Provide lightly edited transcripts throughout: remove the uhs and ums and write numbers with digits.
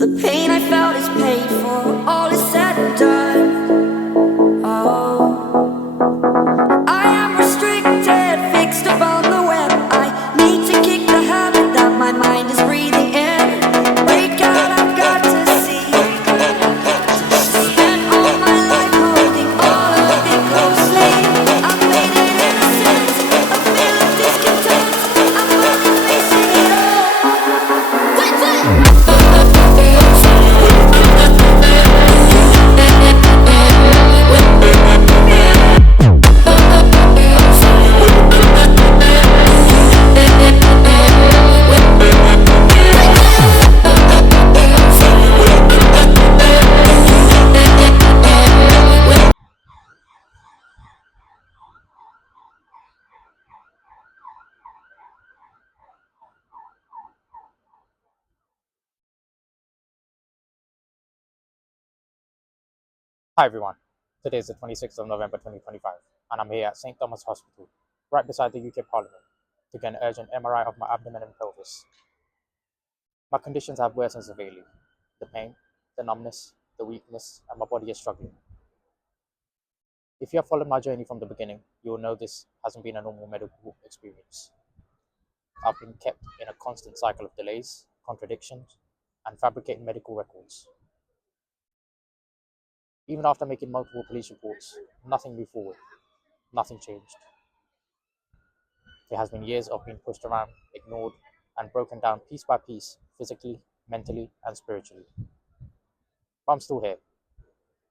The pain I felt is paid for, all is said and done. Oh, I am restricted, fixed upon the web. I need to kick the habit that my mind is breathing in. Break out, I've got to see. Spent all my life holding all of it closely. I made it innocent, a feel of discontent. I'm only facing it all. Wait, wait. Hi everyone, today is the 26th of November 2025 and I'm here at St. Thomas Hospital, right beside the UK Parliament, to get an urgent MRI of my abdomen and pelvis. My conditions have worsened severely. The pain, the numbness, the weakness, and my body is struggling. If you have followed my journey from the beginning, you will know this hasn't been a normal medical experience. I've been kept in a constant cycle of delays, contradictions, and fabricating medical records. Even after making multiple police reports, nothing moved forward, nothing changed. There has been years of being pushed around, ignored, and broken down piece by piece, physically, mentally, and spiritually. But I'm still here.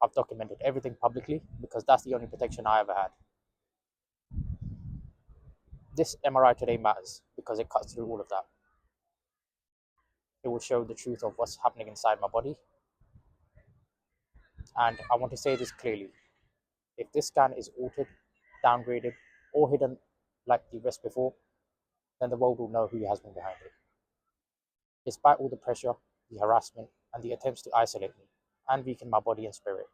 I've documented everything publicly because that's the only protection I ever had. This MRI today matters because it cuts through all of that. It will show the truth of what's happening inside my body. And I want to say this clearly. If this scan is altered, downgraded, or hidden like the rest before, then the world will know who has been behind it. Despite all the pressure, the harassment, and the attempts to isolate me and weaken my body and spirit,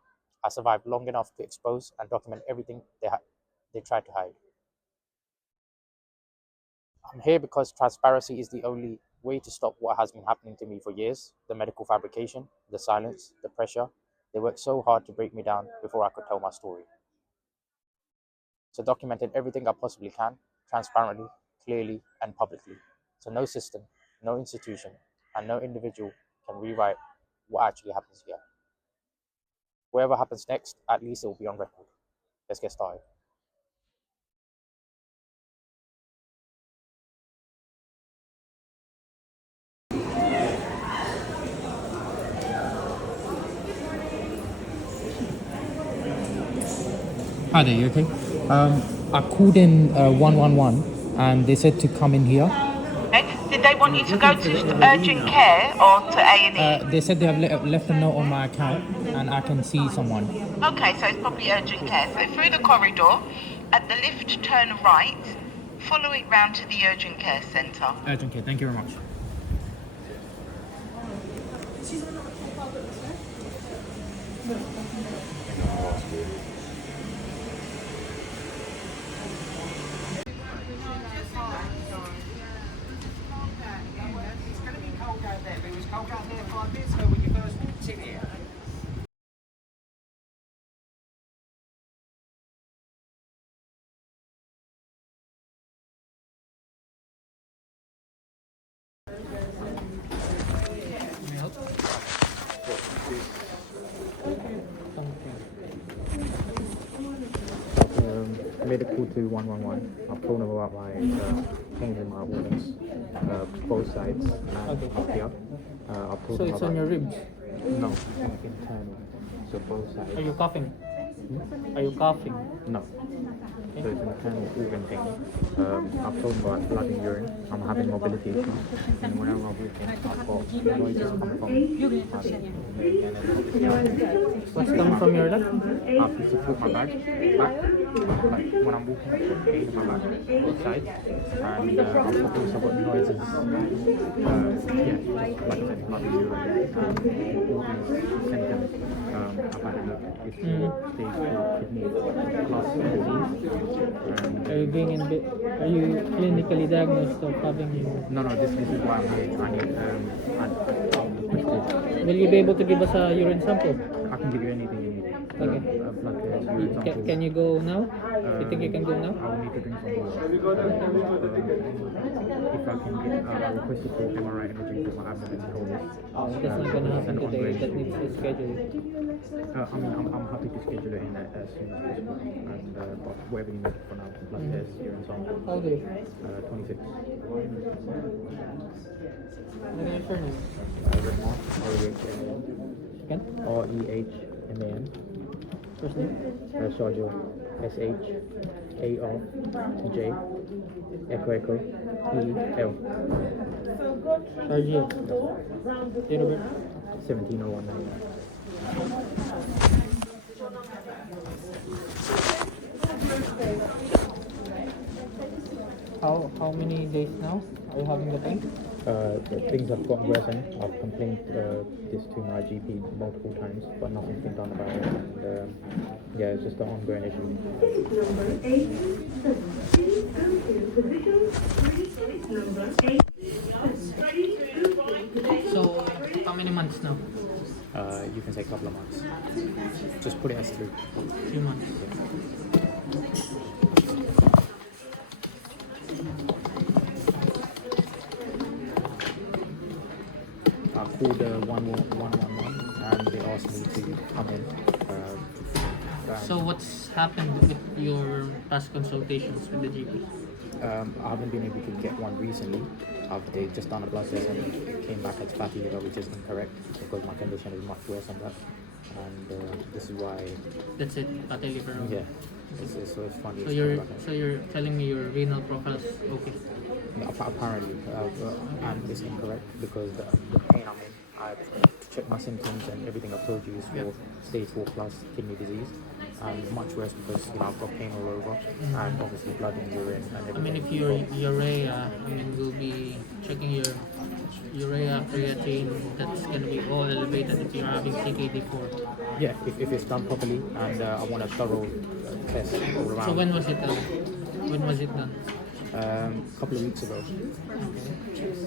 I survived long enough to expose and document everything they tried to hide. I'm here because transparency is the only way to stop what has been happening to me for years: the medical fabrication, the silence, the pressure. They worked so hard to break me down before I could tell my story. So documented everything I possibly can, transparently, clearly, and publicly. So no system, no institution, and no individual can rewrite what actually happens here. Whatever happens next, at least it will be on record. Let's get started. Hi there, you okay? I called in 111 and they said to come in here. Did they want you to go to urgent care or to A&E? They said they have left a note on my account and I can see someone. Okay, so it's probably urgent care. So through the corridor, at the lift, turn right, follow it round to the urgent care centre. Urgent care, thank you very much. I made a call to 111. I've told them about my pain in my organs, both sides and up here. I've told So them it's about on your ribs. No, internal. So both sides. Are you coughing? Are you coughing? No. So it's an internal organ pain. I've told them about blood and urine. I'm having mobility issues. And whenever I'm walking, I've got noises coming from What's coming from your left? I have to support my back. Like when I'm walking, I've got pain in my back, both sides. And I've also got noises. Like I said, blood and urine. All these symptoms. I've had a look at stage 4 kidney plus disease. Are you clinically diagnosed of having? No, this is why I'm here. I need, I requested Will you be able to give us a urine sample? I can give you anything you need. Okay. Blood test, urine sample. Can you go now? You think you can go now? I'll need to drink some water. If I can get, I requested for MRI imaging for my abdomen pelvis. Oh, that's not gonna happen today. That needs to schedule. I mean, I'm happy to schedule it in as soon as possible. And but whatever you need for now, blood test, urine sample. How old are you? 26. What is your name? Rehan, R-E-H-M-A-N. Second? R-E-H-M-A-N. First name? Shajil, S-H-A-R-J, Echo Echo, E-L. Sergio. Date of birth? 1701. How many days now are you having the pain? Things have gotten worse. I've complained this to my GP multiple times, but nothing's been done about it. And yeah, it's just an ongoing issue. So, how many months now? You can say a couple of months. Just put it as 3. 3 months. I called 111 and they asked me to come in. So what's happened with your past consultations with the GP? I haven't been able to get one recently. They've just done a blood test and it came back as fatty liver, which is incorrect because my condition is much worse than that. And this is why, That's it, fatty liver. yeah, so it's funny. So you're telling me your renal profile is okay. Yeah, apparently, and it's incorrect because the pain I'm in, I've checked my symptoms and everything I've told you is for stage 4 plus kidney disease, and much worse because I've got pain all over and obviously blood in urine and everything. I mean, if your urea, we'll be checking your urea creatine, that's gonna be all elevated if you're having CKD4. Yeah, if it's done properly and I want a thorough test all around. So when was it done? When was it done? A couple of weeks ago,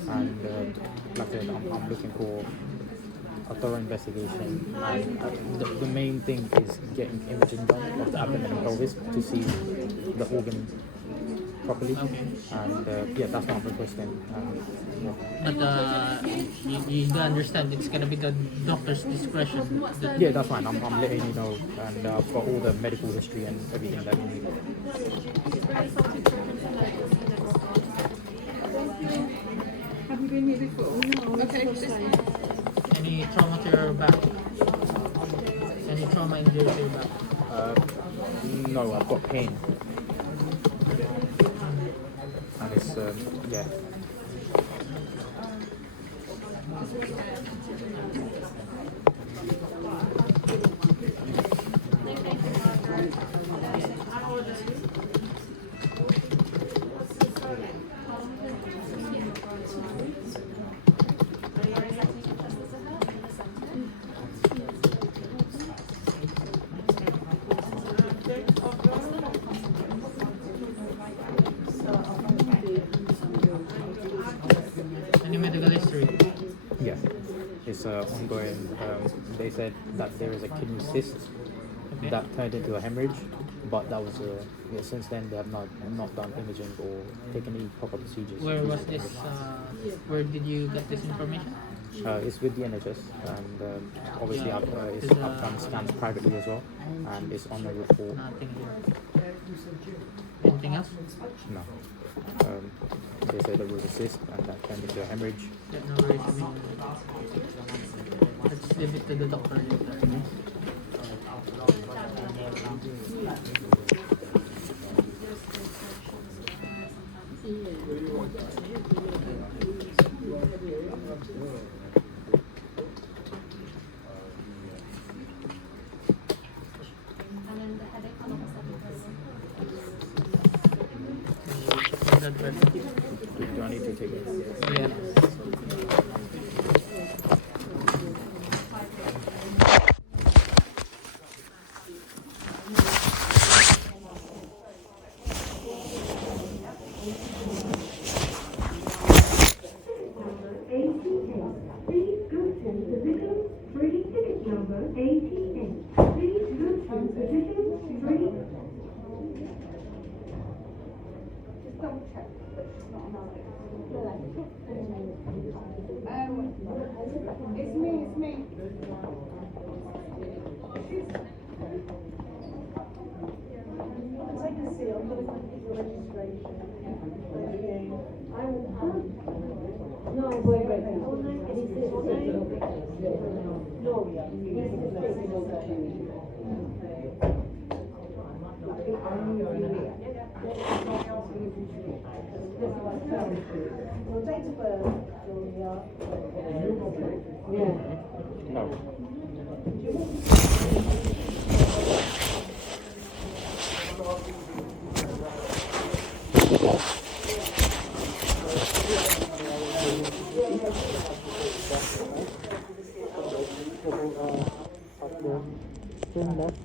and like I said, I'm looking for a thorough investigation, and the main thing is getting imaging done of the abdomen and pelvis to see the organ properly, and yeah, that's what I'm requesting. But you do understand it's gonna be the doctor's discretion. Yeah, that's fine. I'm letting you know, and I've got all the medical history and everything that you need. Have you been here before? No. Okay. Any trauma to your back? Any trauma injury to your back? No, I've got pain, and it's yeah. Any medical history? Yeah, it's ongoing. They said that there is a kidney cyst that turned into a hemorrhage, but that was yeah, since then they have not done imaging or taken any proper procedures. Where was this? Where did you get this information? It's with the NHS, and obviously I've done scans privately as well, and it's on the report. Nothing here. Anything else? No. They said there was a cyst and that turned into a hemorrhage. Yeah, no worries. Let's leave it to the doctor later. Do I need to take it? Yeah. Please go to the It's me. No. Turn left,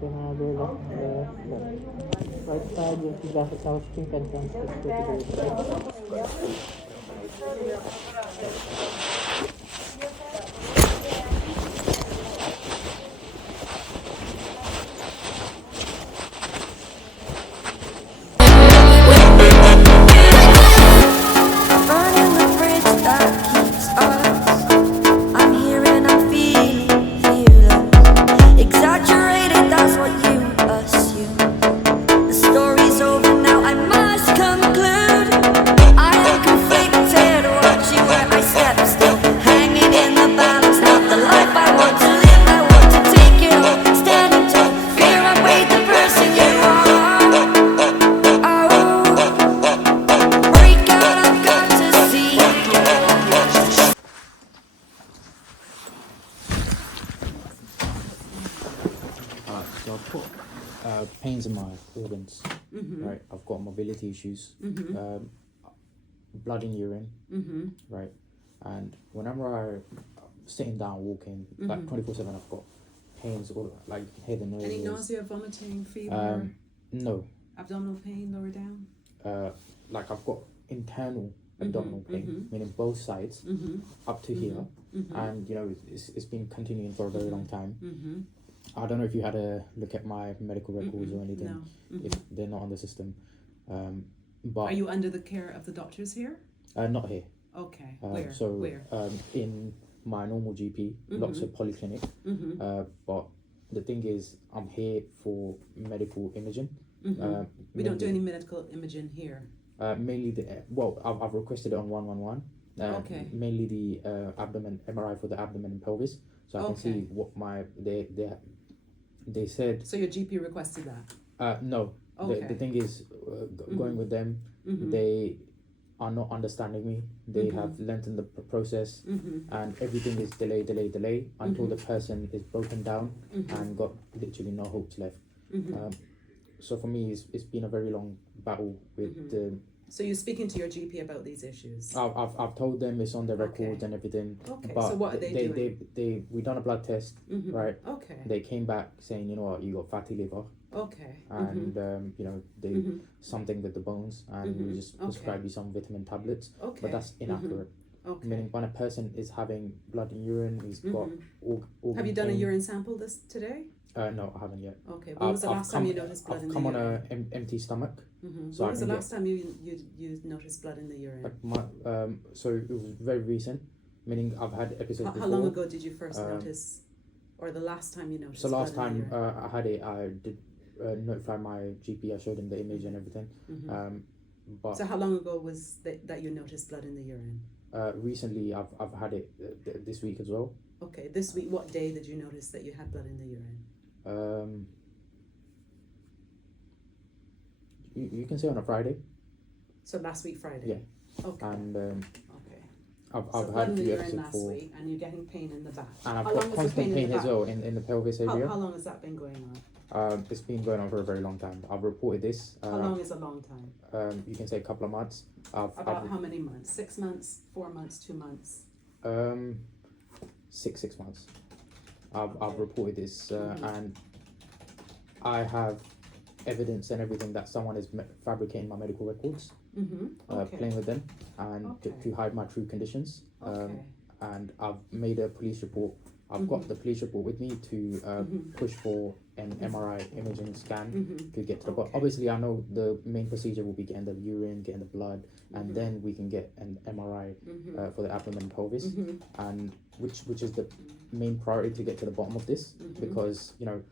then go left, right side, you see Gassiot House pink entrance, let's go to the right side. Burning the bridge that keeps us. I'm here and I'm feeling fearless. Exaggerated, that's what you assume. The story's over now, I must conclude. I am conflicted, watching where I step still. Hanging in the balance, not the life I want to live. I want to take it all, standing tall. Fear I weighed the person you are. Oh, break out, I've got to see. So I've got pains in my organs, right? I've got mobility issues, blood in urine, right? And whenever I'm sitting down, walking, like 24/7, I've got pains, or like head and nose. Any nausea, vomiting, fever, No. abdominal pain, lower down? Like I've got internal abdominal pain, meaning both sides, up to here, and you know it's been continuing for a very long time. I don't know if you had a look at my medical records or anything, No. if they're not on the system. But Are you under the care of the doctors here? not here. Okay. So Where? in my normal GP, lots of polyclinic. But the thing is, I'm here for medical imaging. We don't do any medical imaging here. Mainly I've requested it on 111. Okay. Mainly the abdomen MRI for the abdomen and pelvis, so I can see Okay. what they said. So your GP requested that? No. Okay. The thing is, going with them, they are not understanding me. They have lengthened the process, and everything is delay until the person is broken down and got literally no hopes left. So for me, it's been a very long battle with the. So you're speaking to your GP about these issues? I've told them it's on the records Okay. and everything. Okay, But so what are they doing? we done a blood test, right? Okay. They came back saying, you know what, you got fatty liver, Okay. and you know they something with the bones, and we just prescribe you some vitamin tablets. Okay. But that's inaccurate. Okay. Meaning when a person is having blood in urine, he's got organ Have you done a pain. urine sample today? No, I haven't yet. Okay. When was the last time you noticed blood in the I've come urine? on a empty stomach. So When I was the can get- last time you noticed blood in the urine? Like my so it was very recent, meaning I've had episodes How before. long ago did you first notice, or the last time you noticed? So last blood in time the urine? I had it, I did notify my GP. I showed him the image and everything. But So how long ago was that you noticed blood in the urine? recently I've had it this week as well. Okay, this week. What day did you notice that you had blood in the urine? You can say on a Friday. So last week Friday. Yeah. Okay. And Okay. I've So blood had in the few urine episodes last for, week, and you're getting pain in the back. and I've How long got has the constant in pain the as back? well in the pelvis area. How long has that been going on? It's been going on for a very long time. I've reported this. How long is a long time? You can say a couple of months. About how many months? 6 months, 4 months, 2 months? 6 months. I've reported this, and I have evidence and everything that someone is fabricating my medical records, Okay. playing with them, and Okay. to hide my true conditions. Okay. And I've made a police report. I've got the police report with me to push for an MRI imaging scan to get to the bottom. Obviously, I know the main procedure will be getting the urine, getting the blood, and then we can get an MRI for the abdomen pelvis, and which is the main priority to get to the bottom of this, because you know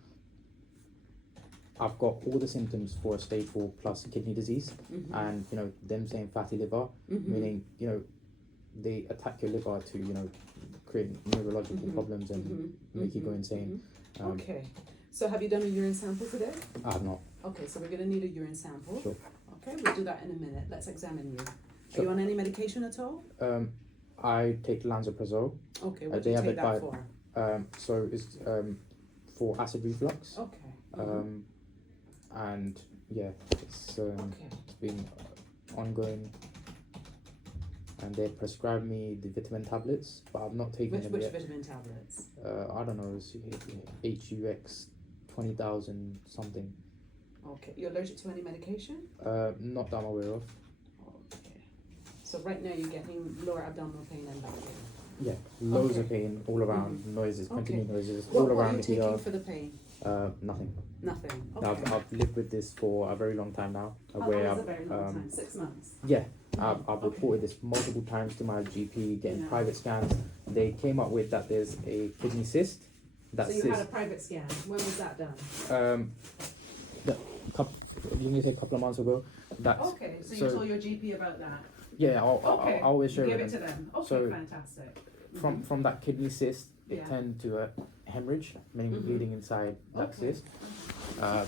I've got all the symptoms for a stage 4 plus kidney disease, and you know them saying fatty liver, meaning you know they attack your liver to you know create neurological problems and make you go insane. Okay. So have you done a urine sample today? I have not. Okay, so we're going to need a urine sample. Sure. Okay, we'll do that in a minute. Let's examine you. Sure. Are you on any medication at all? I take lansoprazole. Okay, what do they you have take it that by- for? So it's for acid reflux. Okay. And yeah, it's Okay. been ongoing. And they prescribed me the vitamin tablets, but I've not taken them Which yet. vitamin tablets? I don't know, it's HUX 20,000 something. Okay. You're allergic to any medication? Not that I'm aware of. Okay. So right now you're getting lower abdominal pain and back pain. Yeah, loads Okay. of pain all around, noises, continued Okay. noises What all are you around taking here. for the pain? Nothing. Nothing. Okay. I've lived with this for a very long time now. How where long is I've, a very long time? 6 months? Yeah, I've Okay. reported this multiple times to my GP, getting Yeah. private scans. They came up with that there's a kidney cyst. That So you cyst, had a private scan. When was that done? you can say a couple of months ago. That's Okay, so you so- told your GP about that. yeah. Okay. I'll always share Give with it them. to them. Okay, So, fantastic. From that kidney cyst, it Yeah. turned to a hemorrhage, meaning bleeding inside that Okay. cyst.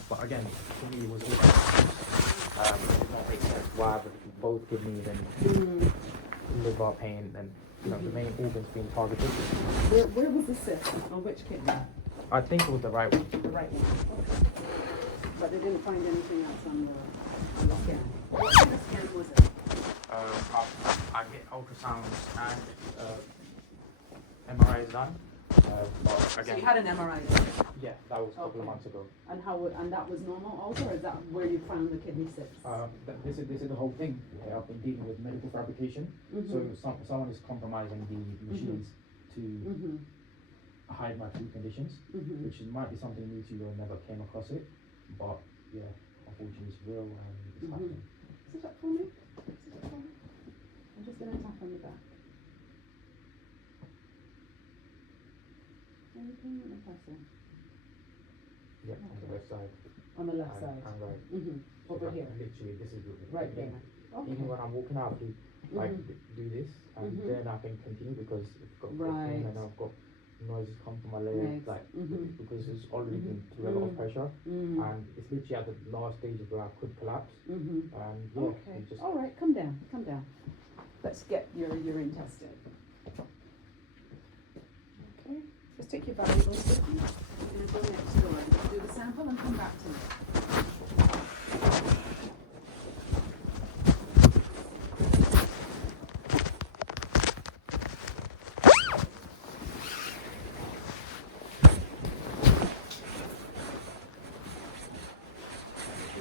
But again, for me, it was all that makes sense why I have both kidneys and liver pain and you know the main organs being targeted. Where was the cyst? On which kidney? I think it was the right one. The right one. Okay. But they didn't find anything else on the scan. What kind of scan was it? I get ultrasounds and MRI is done. But So again, you had an MRI done. yeah, that was a couple of Okay. months ago. And that was normal also, or is that where you found the kidney cyst? This is the whole thing. I've been dealing with medical fabrication. So someone is compromising the machines to hide my true conditions, which might be something new to you. I never came across it, but yeah, unfortunately it's real and it's happening. Sit up for me. Sit up for me. I'm just gonna tap on the back. Anything on the person? Yeah, on the left side. On the left and, side. and right. Over Like, here. Literally, this is Right there. Even when I'm walking out, I do this, and then I can continue because I've got Right. pain and I've got noises come from my legs, Legs. like because it's already been through a lot of pressure, and it's literally at the last stages where I could collapse, and yeah, Okay. it just All right. Come down. Come down. Let's get your urine tested. Okay. Just take your valuables with you. We're gonna go next door. Do the sample and come back to me.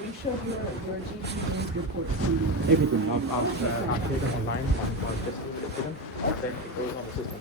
You showed your GP reports to you. everything. I've taken online. I've just looked at them, then it goes on the system.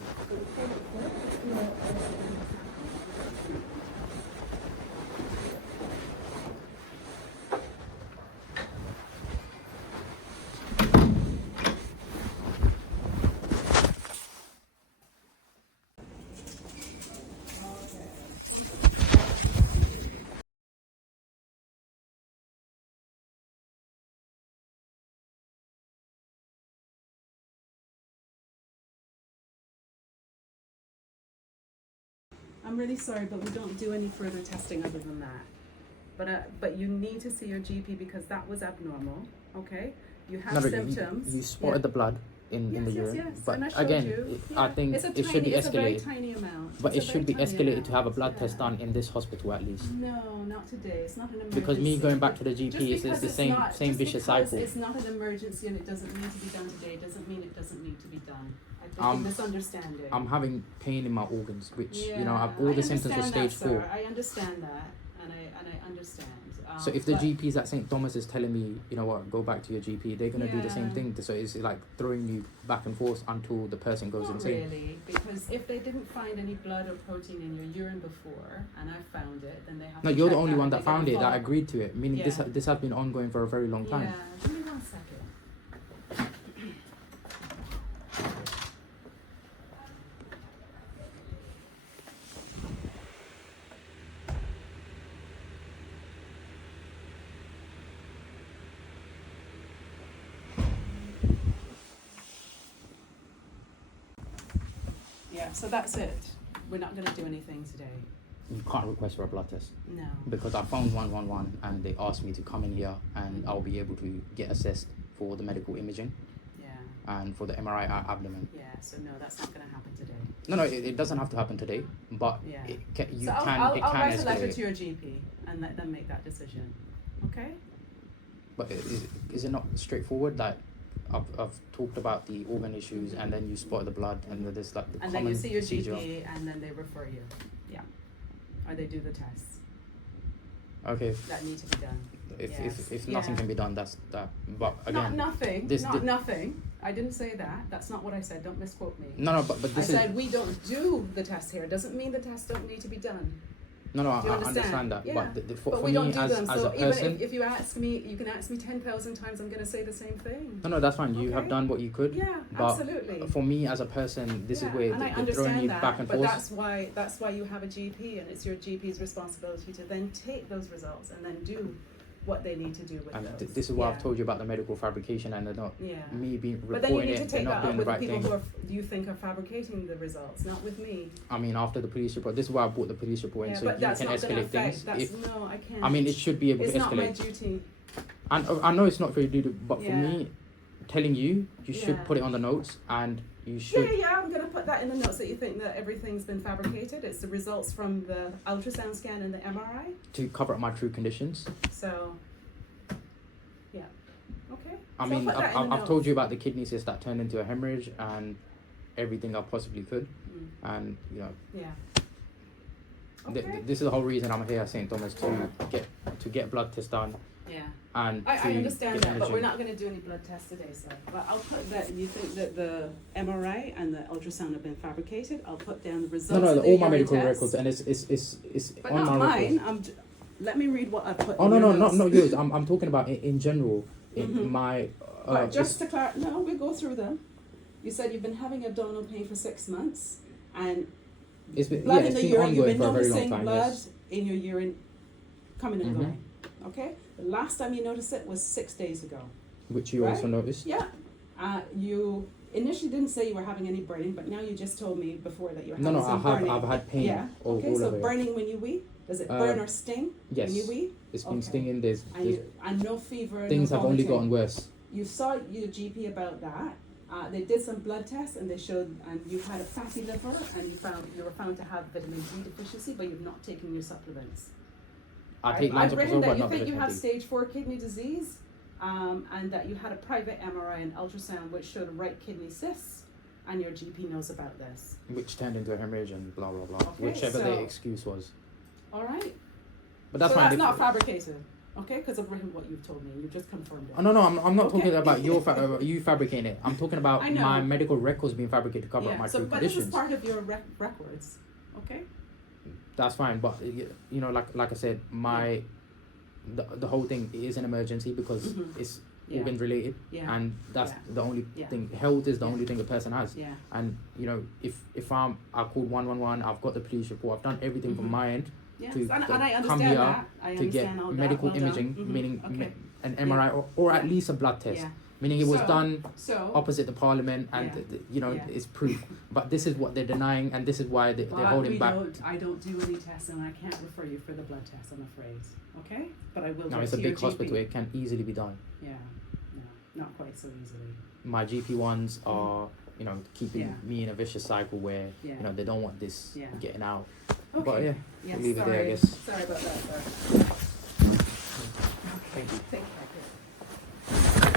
I'm really sorry, but we don't do any further testing other than that. But you need to see your GP because that was abnormal. Okay, you have No, but symptoms. you spotted the blood in the urine, Yes. but And I showed again, you. I think it's a it should be It's a very escalated. tiny amount. But It's it a should be very tiny escalated to have a amount, blood yeah. test done in this hospital at least. No, not today. It's not an emergency. Because me going back to the GP Just is because the it's same not- same just vicious because cycle. It's not an emergency and it doesn't need to be done today. Doesn't mean it doesn't need to be done. I think you're misunderstanding. I'm having pain in my organs, which you know, Yeah, I've all I the symptoms of understand stage that, 4. sir. I understand that, and I understand. So if the But- GPs at St. Thomas is telling me, you know what, go back to your GP, they're gonna do the same Yeah. thing. So it's like throwing you back and forth until the person goes Not insane. really, because if they didn't find any blood or protein in your urine before, and I found it, then they have No, to you're the check only that one and that they're found it, gonna that follow- agreed to it. Meaning Yeah. this has been ongoing for a very long time. Yeah, give me 1 second. Yeah, so that's it. We're not gonna do anything today. You can't request for a blood test No. because I phoned 111 and they asked me to come in here and I'll be able to get assessed for the medical imaging Yeah, and for the MRI abdomen. yeah, so no, that's not gonna happen today. No, it doesn't have to happen today, but Yeah. you So can I'll it can write a letter escalate. to your GP and let them make that decision, okay? But is it not straightforward? Like I've talked about the organ issues and then you spot the blood and there's like the And common then you see your procedure. GP and then they refer you, yeah. Or they do the tests Okay, that need to be done. if Yeah. nothing can be done, that's that. But Not again, nothing, this- not thi- nothing. I didn't say that. That's not what I said. Don't misquote me. no, but I this said is we don't do the test here. Doesn't mean the tests don't need to be done. no, Do you I understand that. Yeah. But for we me don't do as them. as So a even person, if you ask me, you can ask me 10,000 times. I'm going to say the same thing. no, that's fine. You have Okay. done what you could. Yeah, But absolutely. for me as a person, this Yeah, is where and I they're throwing understand you that, back and but forth. that's why you have a GP, and it's your GP's responsibility to then take those results and then do what they need to do with And those. this is why Yeah. I've told you about the medical fabrication and they're not Yeah. me being But then you reporting need to it. They're take not that doing up the with the right people thing. who you think are fabricating the results, not with me. I mean, after the police report, this is why I brought the police report in, Yeah, so but you that's can not going to escalate affect. things. That's, If, no, I can't. I mean, it should be able it's to not my escalate. duty. And I know it's not for you to do, but for Yeah. me, telling you, you should Yeah. put it on the notes and you Yeah, should. yeah, I'm going to put that in the notes that you think that everything's been fabricated. It's the results from the ultrasound scan and the MRI. To cover up my true conditions. So, yeah, okay. I So mean, put that in the I've told notes. you about the kidney cyst that turned into a hemorrhage and everything I possibly could. Mm, And, you know, yeah. th- Okay. this is the whole reason I'm here at St. Thomas to get blood tests done Yeah. and I to understand get that, but we're imaging. not going to do any blood tests today, so. But I'll put that you think that the MRI and the ultrasound have been fabricated. I'll put down the results. No, of the all my urine medical test. records, and it's But on not my mine. records. Let me read what I put. Oh in no, your not notes. yours. I'm talking about in general. In Mhm. my Right, just to clarify, no, we'll go through them. You said you've been having abdominal pain for 6 months, and it's been, blood yeah, in it's the been urine. You've ongoing been for a very long noticing time. blood Yes. in your urine coming and Mhm. going. Okay. The last time you noticed it was 6 days ago. Which you Right? also noticed. Yeah. You initially didn't say you were having any burning, but now you just told me before that you were No, having no, some burning. I've had pain. Yeah. All, Okay. all So of it. burning when you wee, does it Uh, burn or sting Yes. when you wee? It's been Okay. stinging. There's And no fever. things no have only vomiting. gotten worse. You saw your GP about that. They did some blood tests and they showed, and you had a fatty liver, and you were found to have vitamin D deficiency, but you've not taken your supplements. I take I've lansoprazole, written that but you not think you vitamin have D. stage 4 kidney disease, and that you had a private MRI and ultrasound which showed right kidney cysts, and your GP knows about this. Which turned into a hemorrhage and blah blah blah. Okay, Whichever so- the excuse was. All right. But that's so fine. that's if- not fabricated, okay? Because I've written what you've told me. You just confirmed it. Oh, no, I'm not Okay. talking about you fabricating it. I'm talking about I know. my medical records being fabricated to cover up my So, true but this is conditions. part of your records, okay? That's fine, but you know, like I said, the whole thing is an emergency because Mhm. it's Yeah. organ related, Yeah. and that's Yeah. the only Yeah. thing. Health is the Yeah. only thing a person has. Yeah. And you know, if I called 111, I've got the police report, I've done everything from Mhm. my end Yes, to and I come understand here that. I to get understand all medical that. Well imaging, done. Mhm. meaning Okay. an MRI or at Yeah. least a blood test, Yeah. meaning it was So- done So, opposite the parliament, and Yeah. you know Yeah. it's proof. But this is what they're denying, and this is why they're but holding back. I don't do any tests, and I can't refer you for the blood test, I'm afraid. Okay, but I will. No, go it's to a your big hospital. GP. It can easily be done. Yeah, no, not quite so easily. My GP ones are, you know, keeping Yeah. me in a vicious cycle where Yeah. you know they don't want this Yeah. getting out. Okay. But yeah, Yes, we'll leave it sorry. there, I guess. Sorry about that, sir. Thank you. Take care.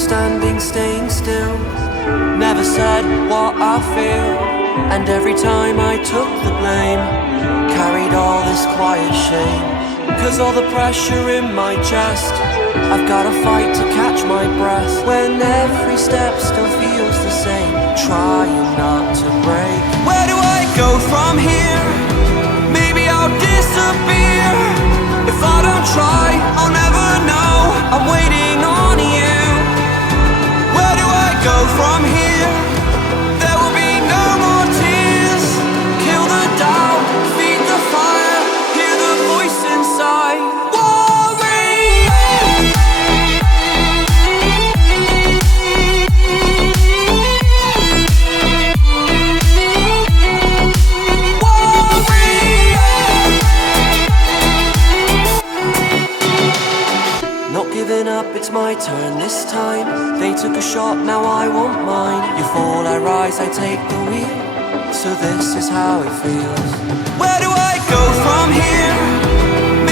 standing, staying still. Never said what I feel, and every time I took the blame, carried all this quiet shame. Cause all the pressure in my chest, I've gotta fight to catch my breath, when every step still feels the same, trying not to break. Where do I go from here? Maybe I'll disappear. If I don't try, I'll never know. I'm waiting on you. Where do I go from here? There will be no more tears. Kill the doubt, feed the fire, hear the voice inside. Up, it's my turn this time. They took a shot, now I want mine. You fall, I rise, I take the wheel. So this is how it feels. Where do I go from here?